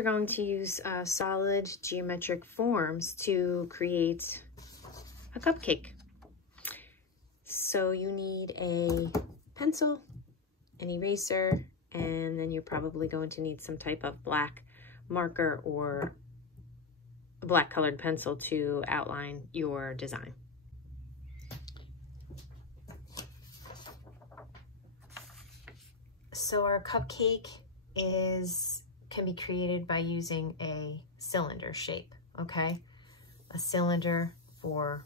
we're going to use solid geometric forms to create a cupcake. So you need a pencil, an eraser, and then you're probably going to need some type of black marker or a black colored pencil to outline your design. So our cupcake can be created by using a cylinder shape, okay? A cylinder for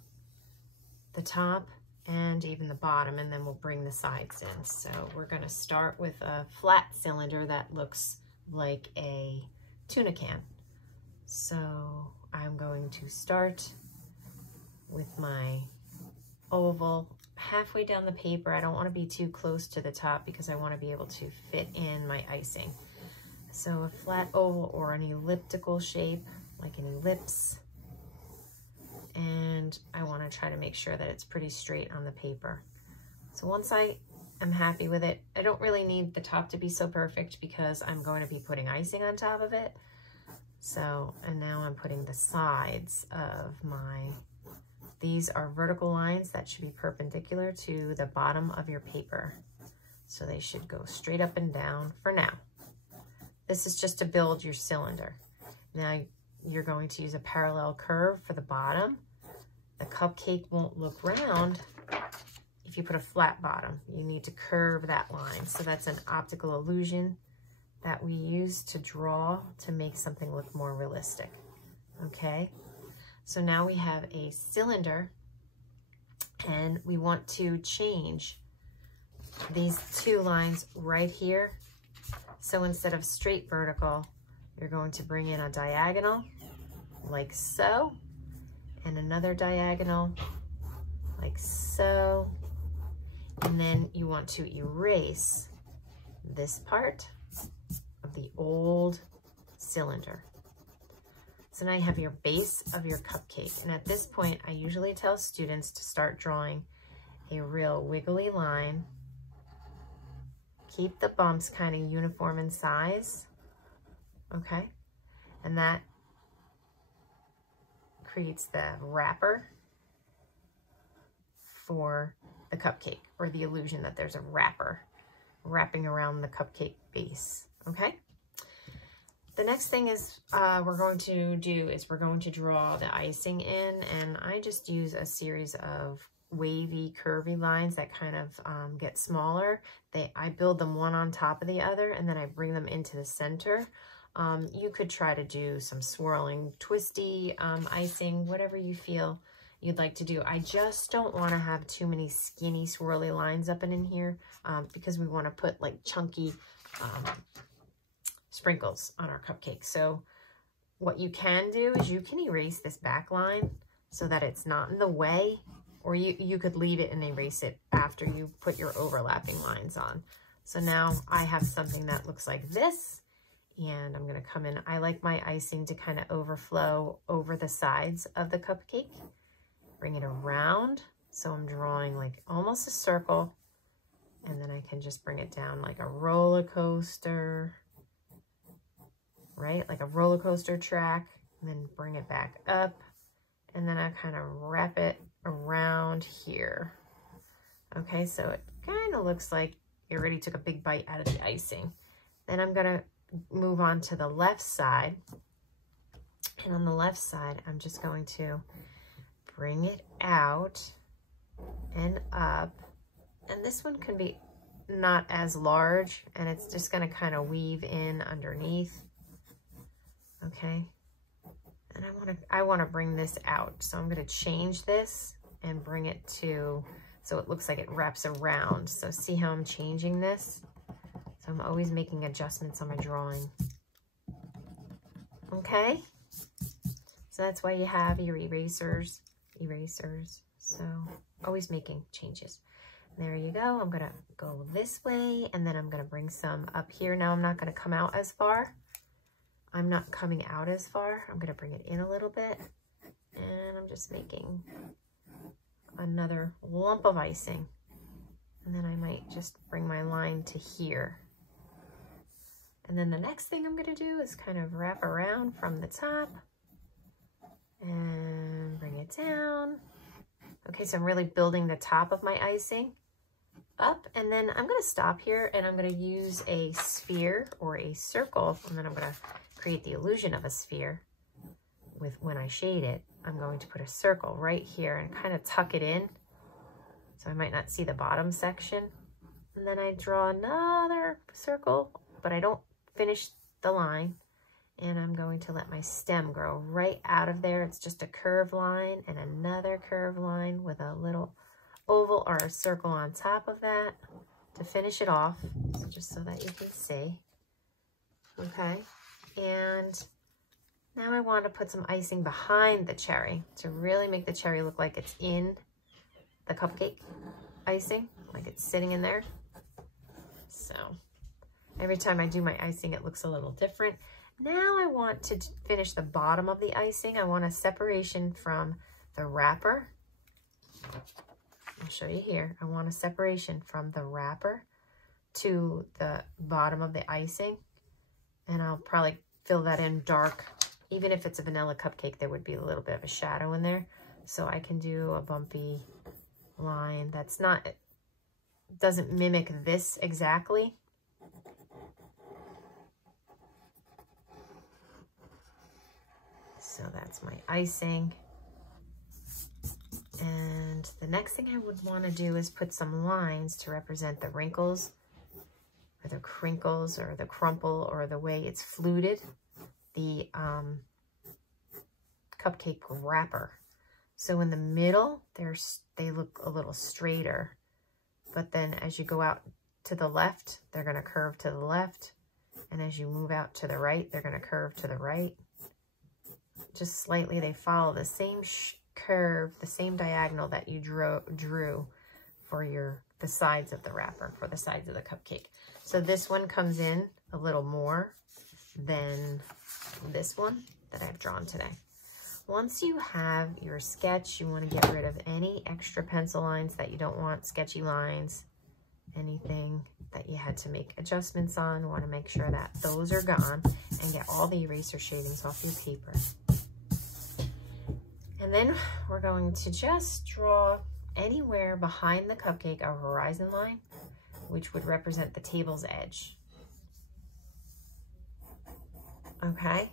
the top and even the bottom, and then we'll bring the sides in. So we're gonna start with a flat cylinder that looks like a tuna can. So I'm going to start with my oval halfway down the paper. I don't want to be too close to the top because I want to be able to fit in my icing. So a flat oval or an elliptical shape, like an ellipse. And I want to try to make sure that it's pretty straight on the paper. So once I am happy with it, I don't really need the top to be so perfect because I'm going to be putting icing on top of it. So, and now I'm putting the sides of these are vertical lines that should be perpendicular to the bottom of your paper. So they should go straight up and down for now. This is just to build your cylinder. Now you're going to use a parallel curve for the bottom. The cupcake won't look round if you put a flat bottom. You need to curve that line. So that's an optical illusion that we use to draw to make something look more realistic, okay? So now we have a cylinder and we want to change these two lines right here. So instead of straight vertical, you're going to bring in a diagonal like so, and another diagonal like so. And then you want to erase this part of the old cylinder. So now you have your base of your cupcake. And at this point, I usually tell students to start drawing a real wiggly line. Keep the bumps kind of uniform in size, okay? And that creates the wrapper for the cupcake, or the illusion that there's a wrapper wrapping around the cupcake base, okay? The next thing is we're going to draw the icing in, and I just use a series of wavy, curvy lines that kind of get smaller. I build them one on top of the other, and then I bring them into the center. You could try to do some swirling, twisty icing, whatever you feel you'd like to do. I just don't want to have too many skinny, swirly lines up and in here because we want to put like chunky sprinkles on our cupcake. So what you can do is you can erase this back line so that it's not in the way, or you could leave it and erase it after you put your overlapping lines on. So now I have something that looks like this, and I'm going to come in. I like my icing to kind of overflow over the sides of the cupcake. Bring it around. So I'm drawing like almost a circle, and then I can just bring it down like a roller coaster, right? Like a roller coaster track, and then bring it back up, and then I kind of wrap it around here. Okay, so it kind of looks like you already took a big bite out of the icing. Then I'm gonna move on to the left side, and on the left side, I'm just going to bring it out and up, and this one can be not as large, and it's just gonna kind of weave in underneath. Okay, and I want to bring this out, so I'm going to change this and bring it to so it looks like it wraps around. So see how I'm changing this? So I'm always making adjustments on my drawing. Okay, so that's why you have your erasers. So always making changes. There you go. I'm going to go this way, and then I'm going to bring some up here. Now I'm not going to come out as far. I'm not coming out as far. I'm going to bring it in a little bit, and I'm just making another lump of icing. And then I might just bring my line to here. And then the next thing I'm going to do is kind of wrap around from the top and bring it down. Okay, so I'm really building the top of my icing up, and then I'm going to stop here and I'm going to use a sphere or a circle, and then I'm going to create the illusion of a sphere with when I shade it. I'm going to put a circle right here and kind of tuck it in so I might not see the bottom section. And then I draw another circle, but I don't finish the line. And I'm going to let my stem grow right out of there. It's just a curved line and another curved line with a little oval or a circle on top of that to finish it off. So just so that you can see. Okay. And now I want to put some icing behind the cherry to really make the cherry look like it's in the cupcake icing, like it's sitting in there. So every time I do my icing, it looks a little different. Now I want to finish the bottom of the icing. I want a separation from the wrapper. I'll show you here. I want a separation from the wrapper to the bottom of the icing. And I'll probably fill that in dark. Even if it's a vanilla cupcake, there would be a little bit of a shadow in there. So I can do a bumpy line that's not, doesn't mimic this exactly. So that's my icing. And the next thing I would want to do is put some lines to represent the wrinkles or the crinkles or the crumple or the way it's fluted, the cupcake wrapper. So in the middle, they look a little straighter, but then as you go out to the left, they're going to curve to the left. And as you move out to the right, they're going to curve to the right. Just slightly, they follow the same curve, the same diagonal that you drew for the sides of the wrapper, for the sides of the cupcake. So this one comes in a little more than this one that I've drawn today. Once you have your sketch, you want to get rid of any extra pencil lines that you don't want, sketchy lines, anything that you had to make adjustments on. You want to make sure that those are gone and get all the eraser shadings off your paper. And then we're going to just draw anywhere behind the cupcake a horizon line, which would represent the table's edge. Okay.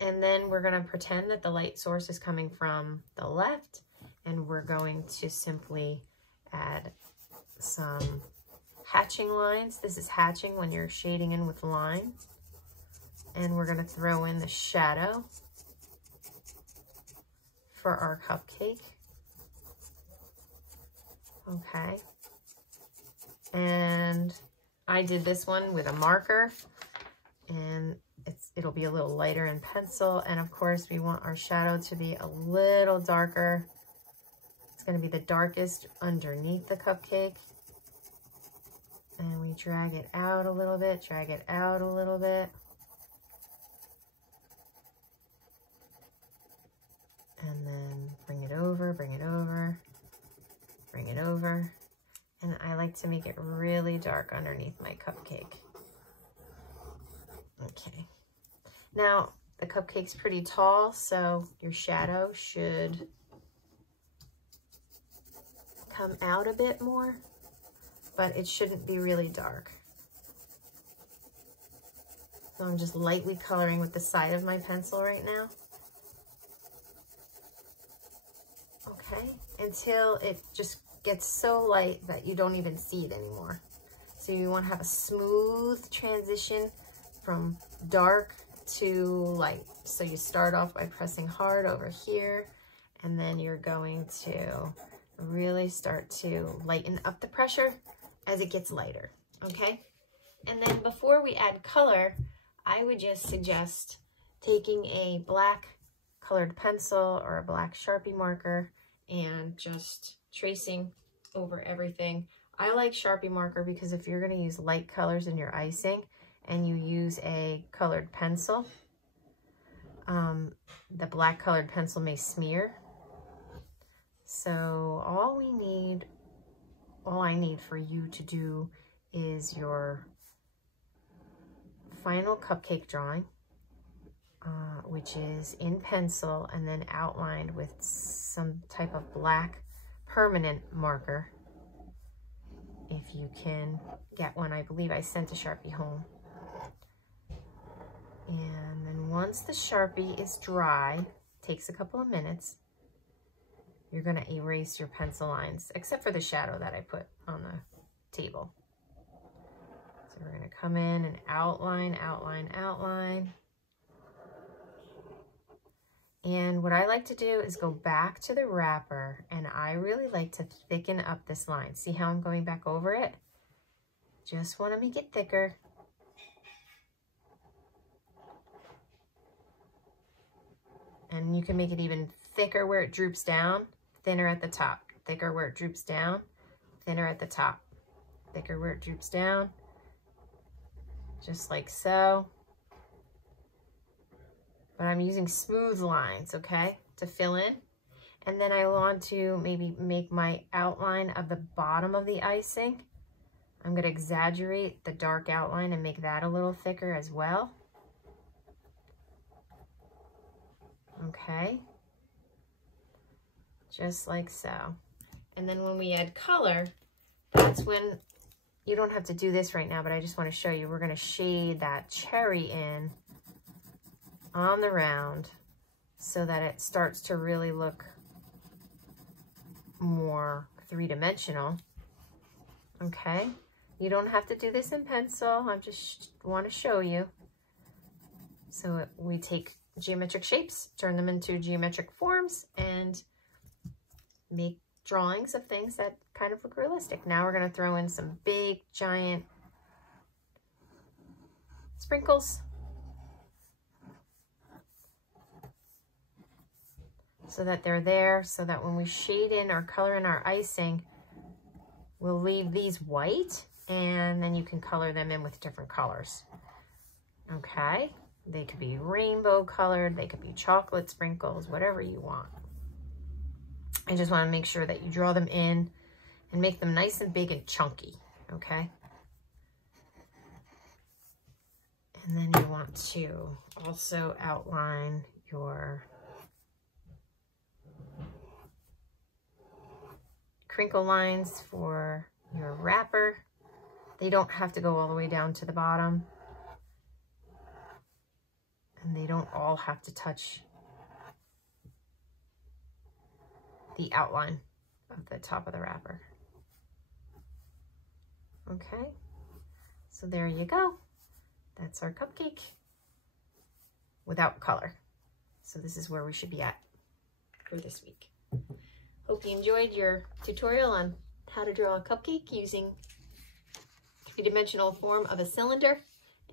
And then we're going to pretend that the light source is coming from the left, and we're going to simply add some hatching lines. This is hatching when you're shading in with line. And we're going to throw in the shadow for our cupcake. Okay. And I did this one with a marker, and it'll be a little lighter in pencil. And of course, we want our shadow to be a little darker. It's going to be the darkest underneath the cupcake. And we drag it out a little bit, drag it out a little bit. And then bring it over, bring it over, bring it over. And I like to make it really dark underneath my cupcake. Okay. Now, the cupcake's pretty tall, so your shadow should come out a bit more, but it shouldn't be really dark. So I'm just lightly coloring with the side of my pencil right now. Okay, until it just gets so light that you don't even see it anymore. So you want to have a smooth transition from dark to light. So you start off by pressing hard over here, and then you're going to really start to lighten up the pressure as it gets lighter, okay? And then before we add color, I would just suggest taking a black colored pencil or a black Sharpie marker and just tracing over everything. I like Sharpie marker because if you're going to use light colors in your icing and you use a colored pencil, the black colored pencil may smear. So all I need for you to do is your final cupcake drawing, which is in pencil and then outlined with some type of black permanent marker. If you can get one, I believe I sent a Sharpie home. And then once the Sharpie is dry, takes a couple of minutes, you're going to erase your pencil lines, except for the shadow that I put on the table. So we're going to come in and outline, outline, outline. And what I like to do is go back to the wrapper, and I really like to thicken up this line. See how I'm going back over it? Just want to make it thicker. And you can make it even thicker where it droops down, thinner at the top. Thicker where it droops down, thinner at the top. Thicker where it droops down, just like so. But I'm using smooth lines, okay, to fill in. And then I want to maybe make my outline of the bottom of the icing. I'm going to exaggerate the dark outline and make that a little thicker as well. Okay, just like so. And then when we add color, that's when, you don't have to do this right now, but I just want to show you, we're going to shade that cherry in on the round so that it starts to really look more three-dimensional. Okay, you don't have to do this in pencil, I just want to show you. So we take geometric shapes, turn them into geometric forms, and make drawings of things that kind of look realistic. Now we're going to throw in some big giant sprinkles so that they're there, so that when we shade in or color in our icing, we'll leave these white, and then you can color them in with different colors. Okay, they could be rainbow colored, they could be chocolate sprinkles, whatever you want. I just want to make sure that you draw them in and make them nice and big and chunky, okay? And then you want to also outline your crinkle lines for your wrapper. They don't have to go all the way down to the bottom. And they don't all have to touch the outline of the top of the wrapper. Okay, so there you go. That's our cupcake without color. So this is where we should be at for this week. Hope you enjoyed your tutorial on how to draw a cupcake using three-dimensional form of a cylinder,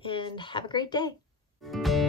and have a great day.